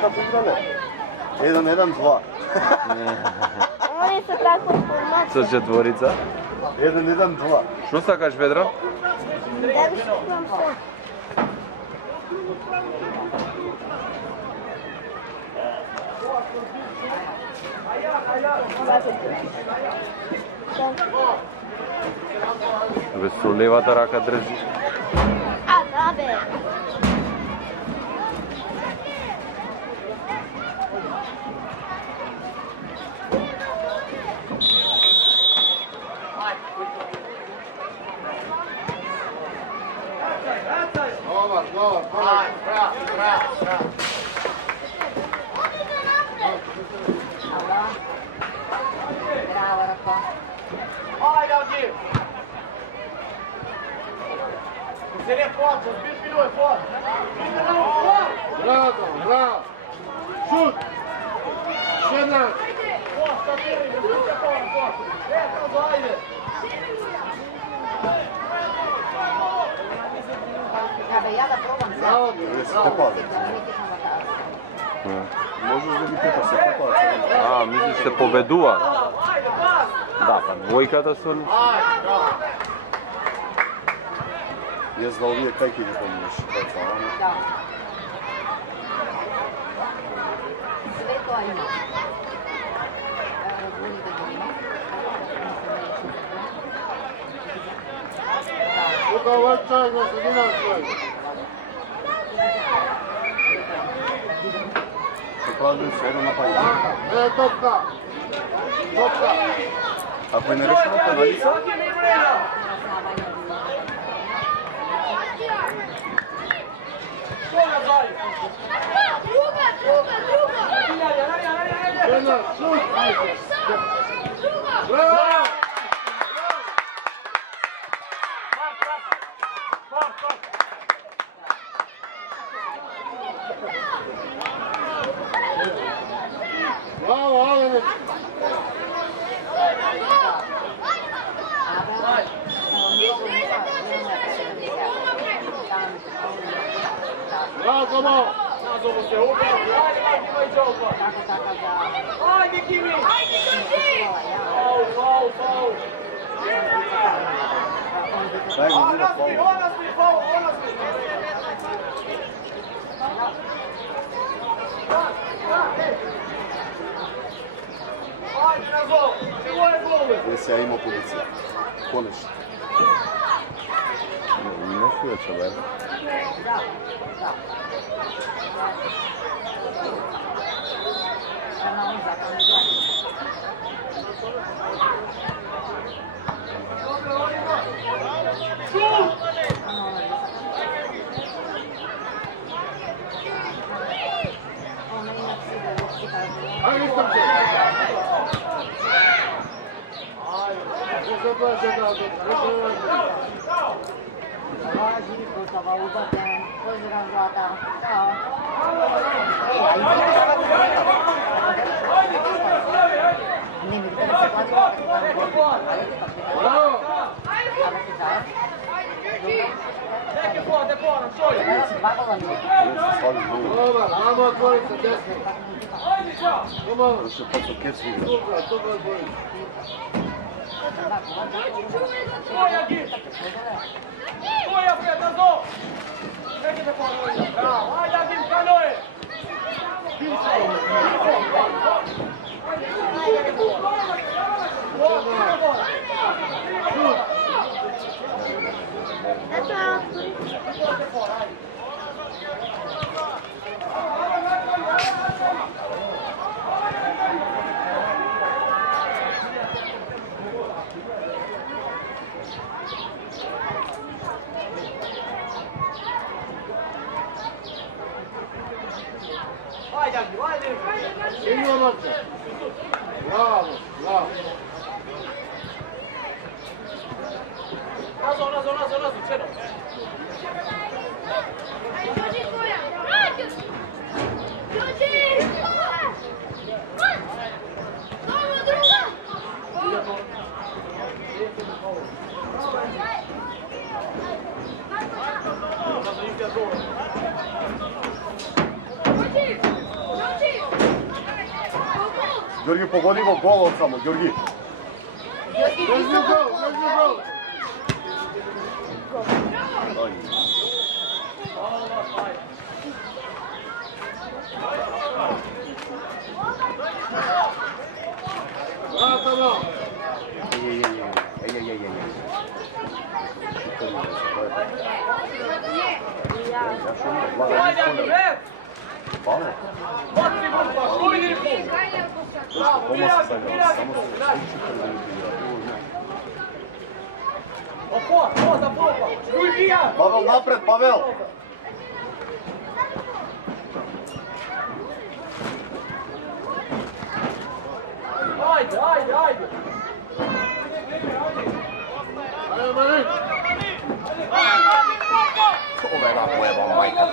како играле? 1-1-2. Они се таква формација. Со четворица. 1-1-2. Што сакаш, Петро? Да би шукам се. Бе, со левата рака држи. А, да бе. Bravo, Rocco. Seria forte, os bichos virou, é forte. Bravo, bravo. Chute. Xena. Forte, tá tendo, muito forte, forte. É, tá doido. Ja da probam Можеш да ги питаш се како. А, мислиш се победува? Да, па двојката со... Јас да овие кај ќе ги помниш. Da. Sve to ima. Razumite da ima. Тука овачај го седина свој. Се прави се едно напаѓање. Е, топка. Топка. Ако не решава пеналица, Xena, šut. Bravo. Bravo, Alenić. Bravo, Tomo. Tako za... Ajde, Kimi. дај го види фаул. Е, сега има полиција. Конечно. Не слуша, бе. Ajde, Stopče. Dobar, ajmo otvorica, desno. Ще па со кец ви игра. Dobro otvorica. Silno novce. Bravo, bravo. Zona, Čeno. Георги, погоди го гол само, Георги. Where's your goal? Where's your goal? Bravo. Hvala. Pavel, napred, Pavel! Ajde! Ajde, Marin! Ove napojeva majka.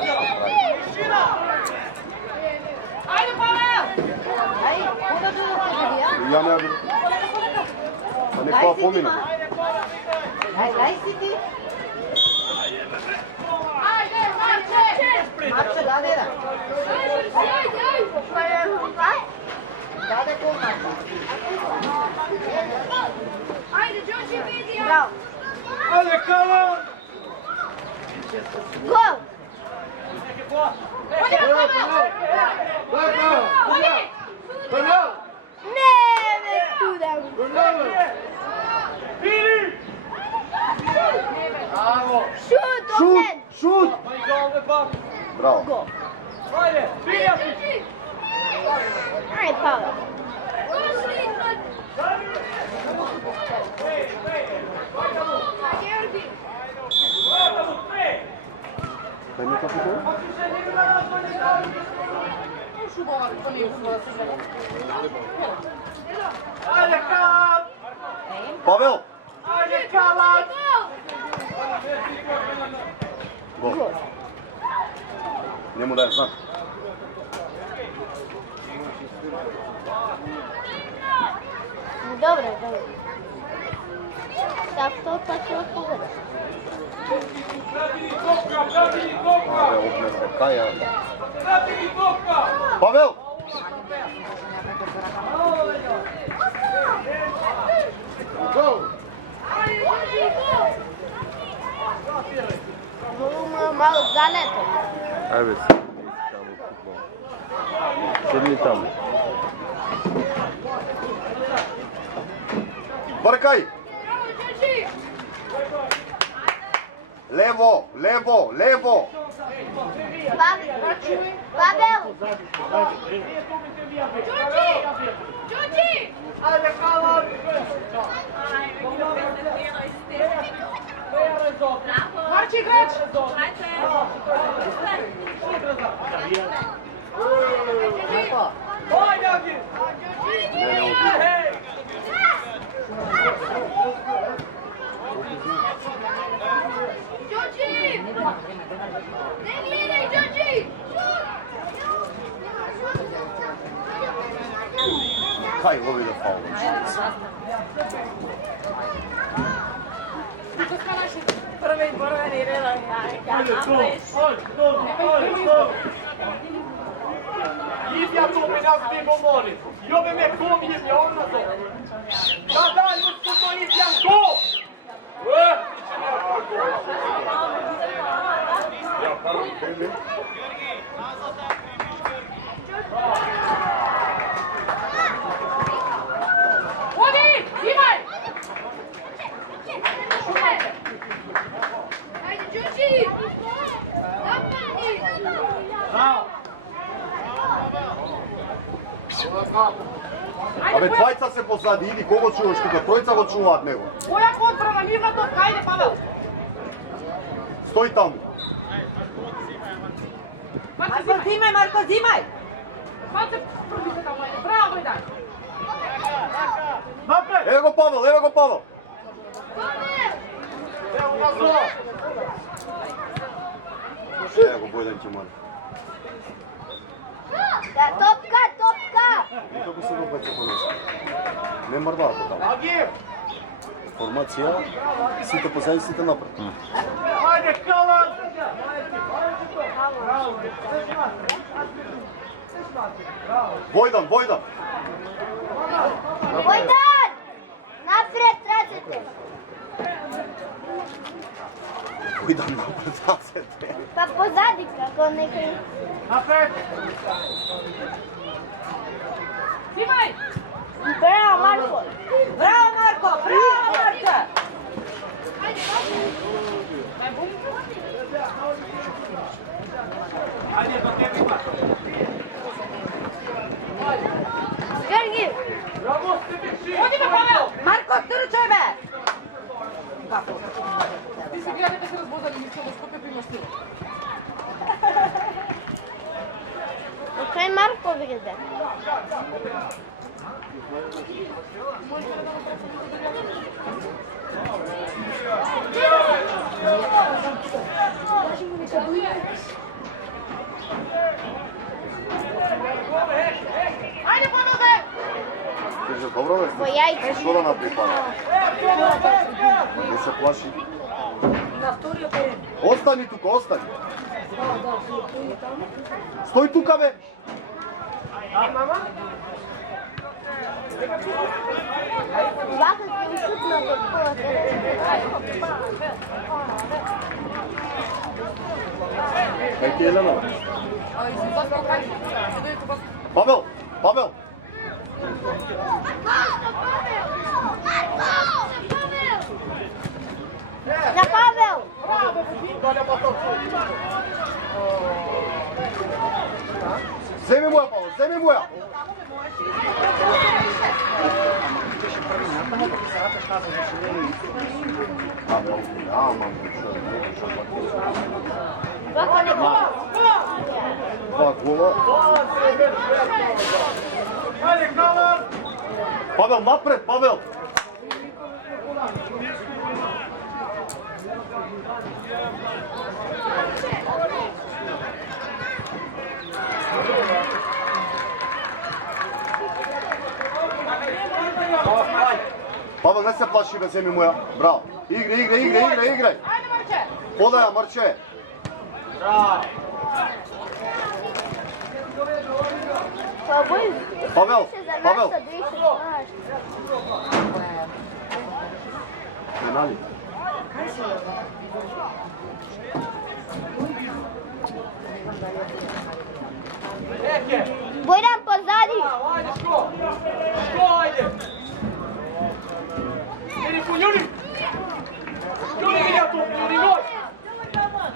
Ajde, Pavel! Ajde, kuda drugo pobedi, ja? Ja ne vidim. A neko pomina. Daj si ti. Marče, dade da. Dade gol, Marče. Bravo. Ajde, Kala! Gol. Penal! Ne, ne tudem. Bravo! Šut, Šut, opet. šut! Bravo. Gol. Ajde, Pavel. Kaj ne kapitol? Ajde, Kala! Pavel! Ajde, Kala! Gol. Njemu dajem znak. Dobro, dobro. Tak to ćemo pogledati. Ove obnese, kaj je? Pavel! Go! Malo zaleto. Ajde, sedmi tamo. Brkaj! Levo, levo, levo! Pavel! Ajde, Kala! Marči, igrač! Kaj lovi da faul? Prvi borbeni redan. Ajde, stop! Gibja to me nas ne govori. Jove me kom gibja, on na to. Da, ljudsko to gibjam, ko? Odi, imaj! Ajde, Đurđi! Абе, двајца се позади, иди, кого чуваш тука? Тројца го чуваат него. Која контрана мирна топка, ајде, Павел! Стои таму. Марко, зимај, Марко, зимај! Марко, први се таму, ајде, браво, дай! Napred! Ево го Павел, ево го Павел. Evo ga zlo! Ево го Бојдан ќе мара. Da, topka, topka! И како се го баца по нас? Не мрдава по таму. Agir! Формација, сите позади, сите напред. Ajde, Kala! Бојдан, Бојдан! Bojdan! Napred tracete! Bojdan napred tracete. Pa pozadi kako nekaj... Napred! Zimaj! Bravo, Marko! Bravo, Marko! Bravo, Marko! Ajde, do tebi pa. Georgi! Bravo, tebi ši! Odi me, Pavel! Marko, trčaj me! Kako? Ti si gledaj da se razbozali, mislim da skopio prima stila. Kaj Marko vrede? Ajde, Pavel! Kaže, dobro bе? Po jajcu. Što da napripala? Не се плаши. Остани тука, остани. Стој тука, бе. Вака се ушутна до колата. Кај ти Елена? Павел, Павел. На Павел! Земи моја, Павел, земи моја. Павел, амам, Вака не го. два гола. Ajde, Kalan! Павел, напред, Павел. Павел, не се плаши, бе, земи моја. Браво. Играј, играј, играј, играј, играј. Ajde, Marče! Подаја, Марче. Па бой. Павел, Павел. Финали. Bojdan pozadi. Ajde, što? Što, ajde? Idi po ljudi! Ljudi, vidja tu, ljudi, noj!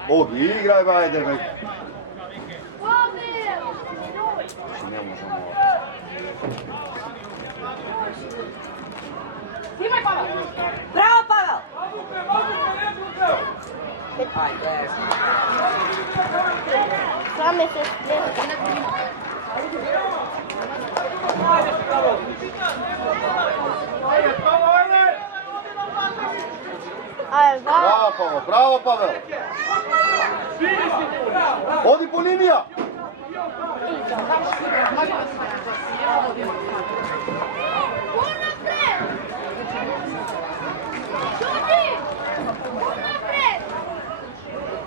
Оги, играј, бе, ајде, бе. Не можемо. Zimaj, Pavel! Bravo, Pavel! Саме се спреска. Ajde, Kalan! Ajde, Kalan, ajde! Ай, ва. Браво, Павел, браво, Павел. Vidi si tu, bravo! Оди по линија.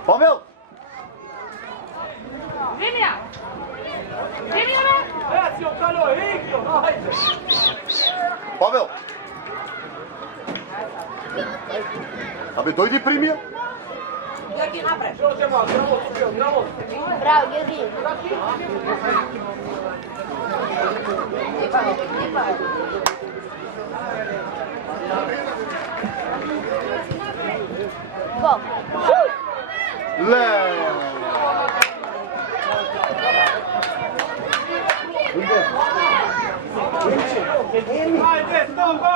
Павел, Linija! Linija me! Reci, Kalo, igro, ajde! Павел. Абе, дојди прими ја. Georgi, napred! Đorđe mal, gramo, gramo! Браво, Георги. Гол. Ле. Ajde, stop, go!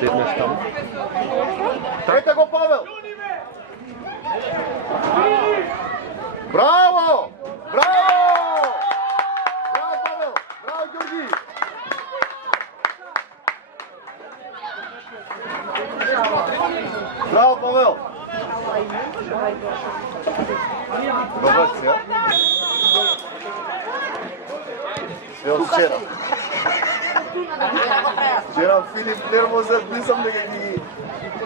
Седнеш там. Трете го, Павел. Браво! Браво! Браво, Павел! Браво, Георги! Браво, Павел! Добре, сега. Sve od včera. Včera Filip nervozan, nisam da ga gi...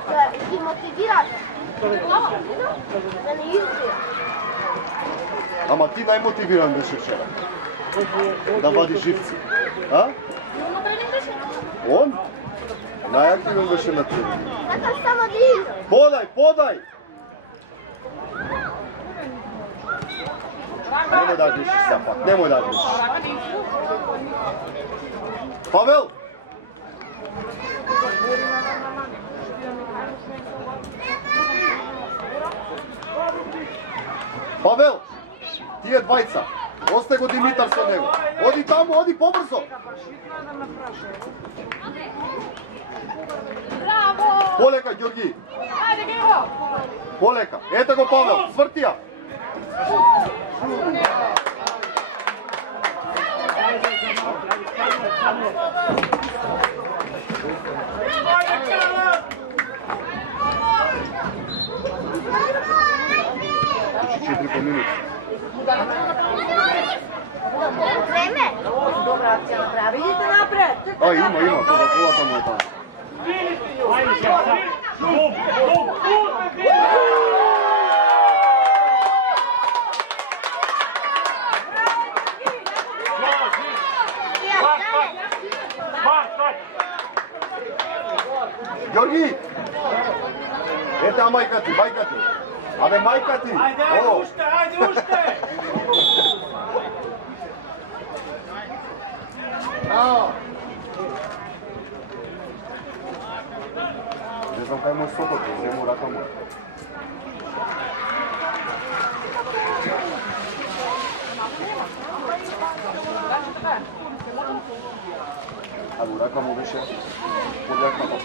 Да ги мотивираш. Да не излизаш. Ама ти најмотивиран беше вчера. да вади живци. А? Он? Најактивен беше на тренинг. Така само да игра. Подај! Немој да грешиш сапак, немој да грешиш. Павел! Павел! Тие двајца! Осте го Димитар со него. Оди таму, оди побрзо! Браво! Полека, Ѓорги! Ајде, Гео! Полека! Ете го Павел, сврти ја! Уши 4 по минути. Време? Добра акција направи. Видите напред. А, има, Кока-колата му е таму. Ѓорги! Ете, мајка ти! Абе, мајка ти! Ајде, уште! Не знам кај му е сокот, взему рака му. А во рака му беше подјакната.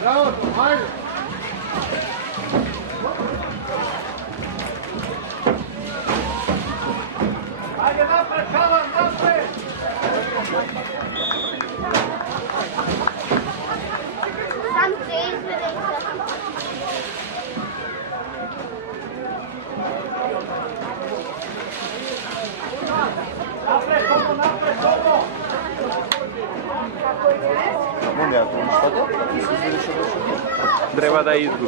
Браво, ајде! Ајде напред, Калан, напред! Сам се изведе. Напред, Томо! Не, ако ништата, ти се изведеше беше. Треба да изгуби.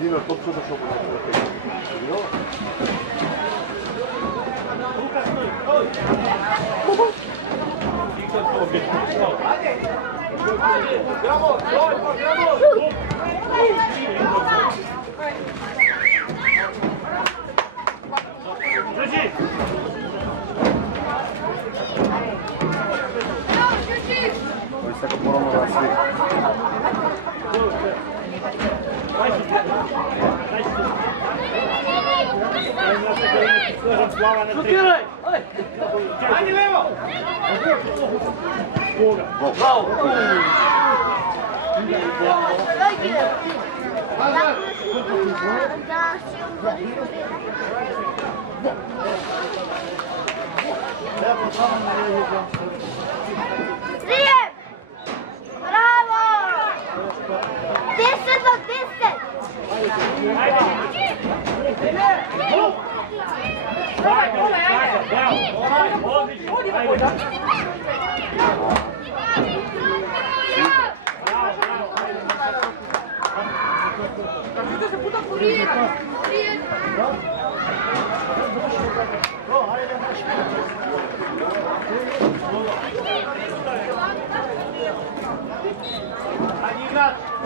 Дина, точно да шо го направи. Кој сака порано да сви. Ајде лево! Прием! Браво! 10 до 10!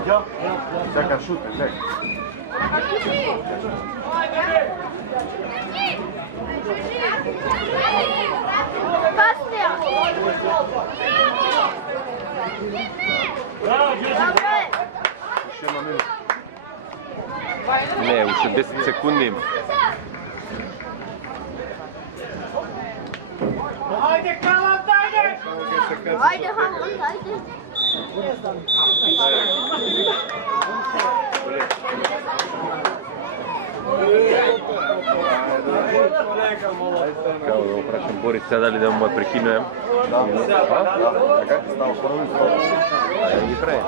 Ја, сака шуте, гледај. Паснија! Уште една минута. Не, уште 10 секунди има. Ајде, Калан, ајде! Ајде, Хамон, ајде! Као да го прашам Борис сега дали да му ја прекинуем. Да, така, става први, Ајде ги прави.